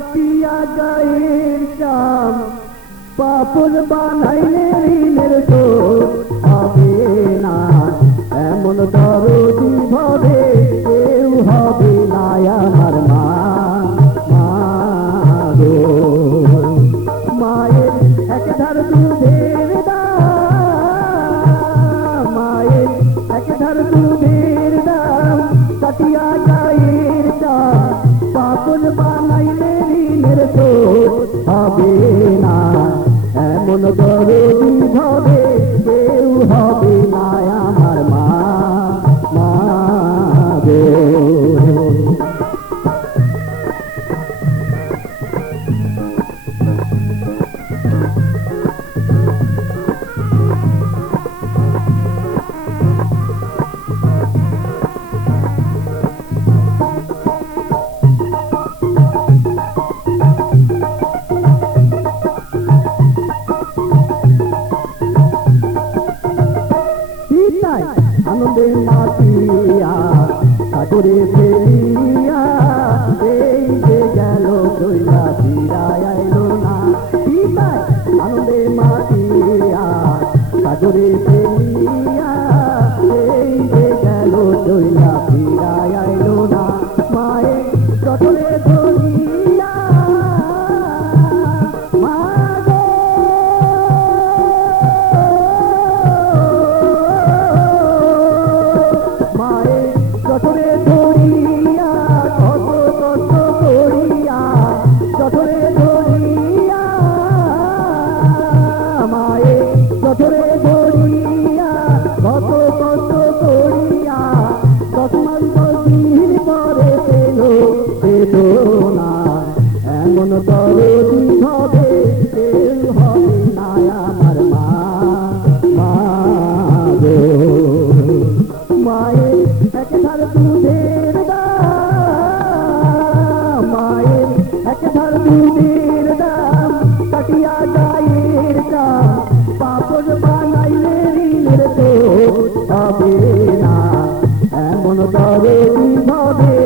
কাটিয়া গায়ের চাম পাপন বানাইলে ঋণের শোধ হবে না। এমন দরদি ভাবে কেউ হবে না আমার মা। মা গো মায়ের এক ধার দুধের দাম, মায়ের এক ধার দুধের দাম কাটিয়া গায়ের চাম পাপন বানাইলে ঋণের শোধ হবে না। এমন দরদি ভাবে কেউ হবে না আমার মা। মা গো আনন্দে মাতিয়া সাগরে ফেলিয়া এই যে গেল দইলা ফিরায় আইলো না। আনন্দে মাতিয়া সাগরে ফেলিয়া এই যে গেল দইলা ফিরায় আইলো না। মায়ে চটলে ধরিয়া মা গো যতরে ধরিয়া কত কষ্ট করিয়া যতরে ধরিয়া মায়ে যতরে ধরিয়া কত কষ্ট করিয়া 10 মাস 10 দিন পরে পেল বেদনা। এমন দরদি হবে কেউ হবে না আমার মা। মা গো মায়ের এক ধার দুধের দাম, মায়ের এক ধার দুধের দাম কাটিয়া গায়ের চাম পাপন বানাইলে ঋণের শোধ হবে না। এমন দরদি ভাবে